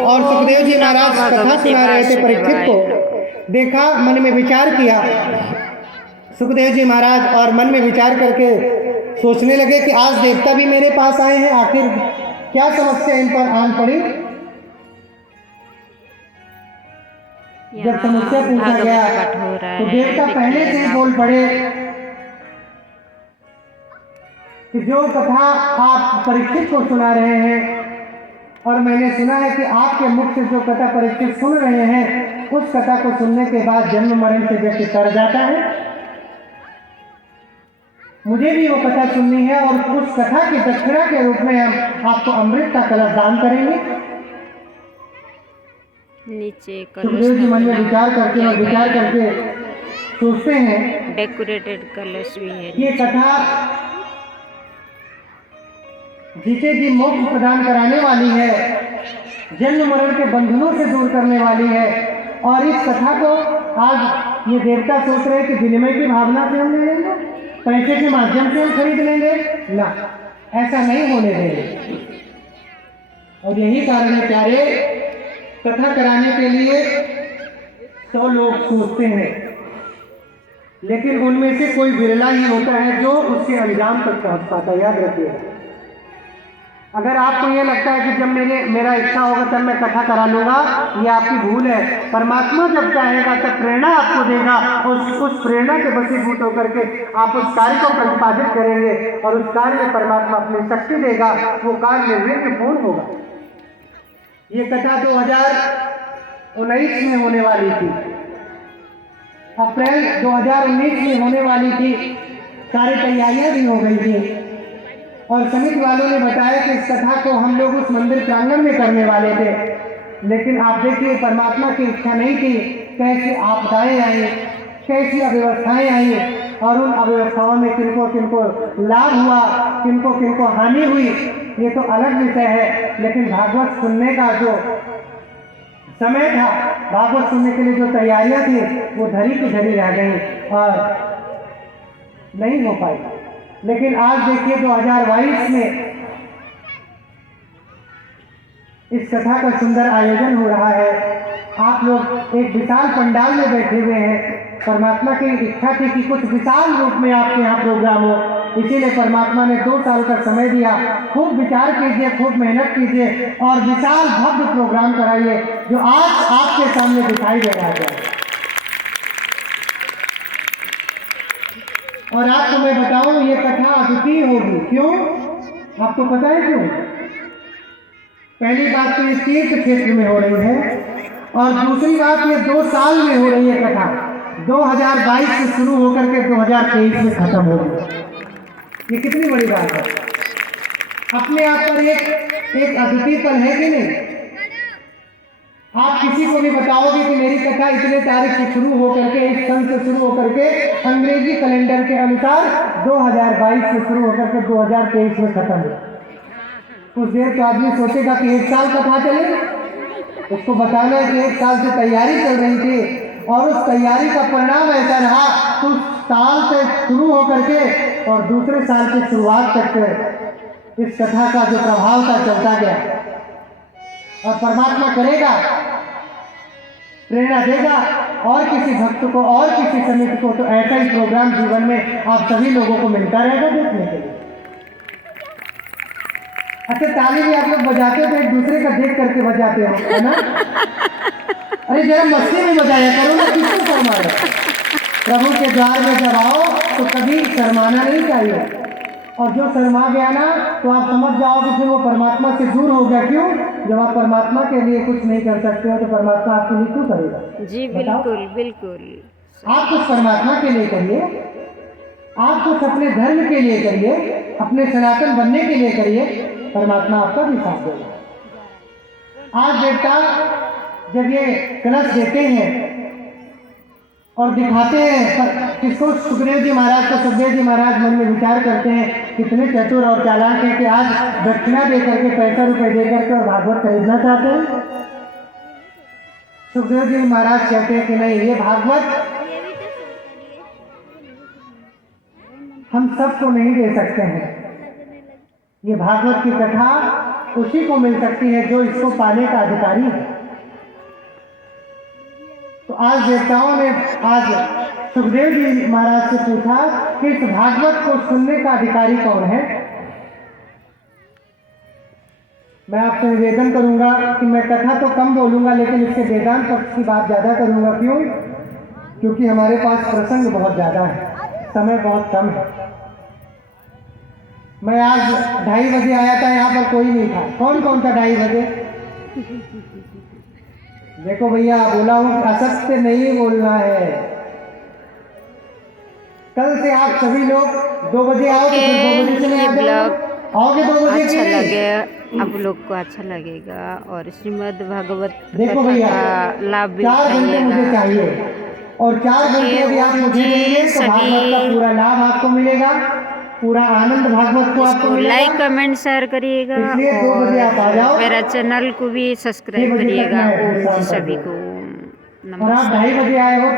और सुखदेव जी महाराज कथा सुना रहे थे परीक्षित को। देखा, मन में विचार किया सुखदेव जी महाराज, और मन में विचार करके सोचने लगे कि आज देवता भी मेरे पास आए हैं, आखिर क्या समस्या इन पर आन पड़ी। जब समस्या पूछा गया तो देवता पहले से ही बोल पड़े कि जो कथा आप परीक्षित को सुना रहे हैं, और मैंने सुना है कि आपके मुख से जो कथा परीक्षित सुन रहे हैं, उस कथा को सुनने के बाद जन्म मरण से व्यक्ति तर जाता है। मुझे भी वो कथा सुननी है, और उस कथा की दक्षिणा के रूप में हम आपको अमृत का कलश दान करेंगे। नीचे सुखदेव जी मन में विचार करके और विचार करके सोचते हैं, डेकोरेटेड कलश भी है। ये कथा जिसे जी मोक्ष प्रदान कराने वाली है, जन्म मरण के बंधनों से दूर करने वाली है, और इस कथा को आज ये देवता सोच रहे हैं कि विनिमय की भावना से हम ले लेंगे, पैसे के माध्यम से हम खरीद लेंगे। ना, ऐसा नहीं होने देंगे। और यही कारण है प्यारे, कथा कराने के लिए 100 लोग सोचते हैं, लेकिन उनमें से कोई बिरला ही होता है जो उसके अंजाम तक पहुंच पाता है। याद रखिएगा, अगर आपको ये लगता है कि जब मेरा इच्छा होगा तब मैं कथा करा लूंगा, ये आपकी भूल है। परमात्मा जब चाहेगा तब प्रेरणा आपको देगा, और उस प्रेरणा के वशीभूत होकर के आप उस कार्य को प्रतिपादित करेंगे, और उस कार्य में परमात्मा अपनी शक्ति देगा, वो कार्य निर्विघ्न होगा। ये कथा 2019 में होने वाली थी, अप्रैल 2019 में होने वाली थी। सारी तैयारियां भी हो गई थी, और समिति वालों ने बताया कि इस कथा को हम लोग उस मंदिर प्रांगण में करने वाले थे, लेकिन आप देखिए परमात्मा की इच्छा नहीं थी। कैसी आपदाएं आई, कैसी अव्यवस्थाएं आई, और उन अव्यवस्थाओं में किनको किनको लाभ हुआ, किनको किनको हानि हुई, ये तो अलग विषय है। लेकिन भागवत सुनने का जो समय था, भागवत सुनने के लिए जो तैयारियां थी, वो धरी की धरी रह गई और नहीं हो पाई। लेकिन आज देखिए 2022 में इस कथा का सुंदर आयोजन हो रहा है। आप लोग एक विशाल पंडाल में बैठे हुए हैं। परमात्मा की इच्छा थी कि कुछ विशाल रूप में आपके यहाँ प्रोग्राम हो, इसीलिए परमात्मा ने 2 साल का समय दिया। खूब विचार कीजिए, खूब मेहनत कीजिए, और विशाल भव्य प्रोग्राम कराइए जो आज आपके सामने दिखाई दे रहा है। और आपको मैं बताऊं, ये कथा अद्वितीय होगी। क्यों? आपको पता है क्यों? पहली बात तो ये तीर्थ क्षेत्र में हो रही है, और दूसरी बात ये 2 साल में हो रही है कथा। 2022 से शुरू होकर के 2023 में खत्म होगी। ये कितनी बड़ी बात है। अपने आप पर एक अद्वितीय पल है कि नहीं? आप किसी को भी बताओगे कि मेरी कथा इतने तारीख से शुरू होकर के, इस सन से शुरू होकर के, अंग्रेजी कैलेंडर के अनुसार 2022 से शुरू होकर के 2023 में खत्म हो, कुछ देर तो आदमी सोचेगा कि 1 साल कथा चले। उसको बताना है कि 1 साल से तैयारी चल रही थी, और उस तैयारी का परिणाम ऐसा रहा तो उस साल से शुरू होकर के और दूसरे साल की शुरुआत तक इस कथा का जो प्रभाव था चलता गया। और परमात्मा करेगा, प्रेरणा देगा और किसी भक्त को और किसी समिति को, तो ऐसा ही प्रोग्राम जीवन में आप सभी लोगों को मिलता रहेगा देखने के लिए। अच्छा, ताली भी आप लोग बजाते हो तो एक दूसरे का देख करके बजाते हो, है ना? अरे जरा मस्ती में बजाया करो ना, किसको शर्मा रहे? प्रभु के द्वार में जब आओ तो कभी शर्माना नहीं चाहिए, और जो शर्मा गया ना तो आप समझ जाओ कि फिर वो परमात्मा से दूर हो गया। क्यों? जब आप परमात्मा के लिए कुछ नहीं कर सकते हो तो परमात्मा आपके लिए क्यों करेगा? जी बिल्कुल बिल्कुल। आप कुछ परमात्मा के लिए करिए, आप कुछ अपने धर्म के लिए करिए, अपने सनातन बनने के लिए करिए, परमात्मा आपका भी साथ देगा। आज देवता जब ये कलश देते हैं और दिखाते हैं किसको, सुखदेव जी महाराज को, सुखदेव जी महाराज मन में विचार करते हैं कितने चतुर और चालाक हैं कि आज दक्षिणा दे करके, पैसा रुपए दे करके और भागवत खरीदना चाहते हैं। सुखदेव जी महाराज कहते हैं कि नहीं, ये भागवत हम सबको नहीं दे सकते हैं। ये भागवत की कथा उसी को मिल सकती है जो इसको पाने का अधिकारी है। तो आज देवताओं ने आज सुखदेव जी महाराज से पूछा कि इस भागवत को सुनने का अधिकारी कौन है। मैं आपसे निवेदन करूंगा कि मैं कथा तो कम बोलूंगा, लेकिन इसके वेदांत पक्ष की बात ज्यादा करूंगा। क्यों? क्योंकि हमारे पास प्रसंग बहुत ज्यादा है, समय बहुत कम है। मैं आज 2:30 बजे आया था, यहाँ पर कोई नहीं था। कौन कौन था 2:30 बजे? देखो भैया, बोला हूं असत्य नहीं बोलना है। कल से आप सभी लोग 2 बजे आओ तो फिर 2 बजे चले ये आ जाओ। ब्लॉग आओगे 2 बजे अच्छा के लिए? लगे, आप लोग को अच्छा लगेगा और श्रीमद् भागवत देखो कथा भैया, का लाभ भी 4 घंटे मुझे उठाइएगा। चाहिए और 4 घंटे यदि आप मुझे देंगे तो भागवत का पूरा लाभ आपको मिलेगा, पूरा आनंद भागवत को आपको इसको मिलेगा। लाइक कमेंट शेयर करिएगा इसलिए 2 बजे आप आ जाओ। और मेरा चैनल को भी 6 सब्सक्राइब बजे तक करिएगा। मैं ओम विश्राम जी कर सभी दूंगा। को और आप 2:30 बजे आए हो तो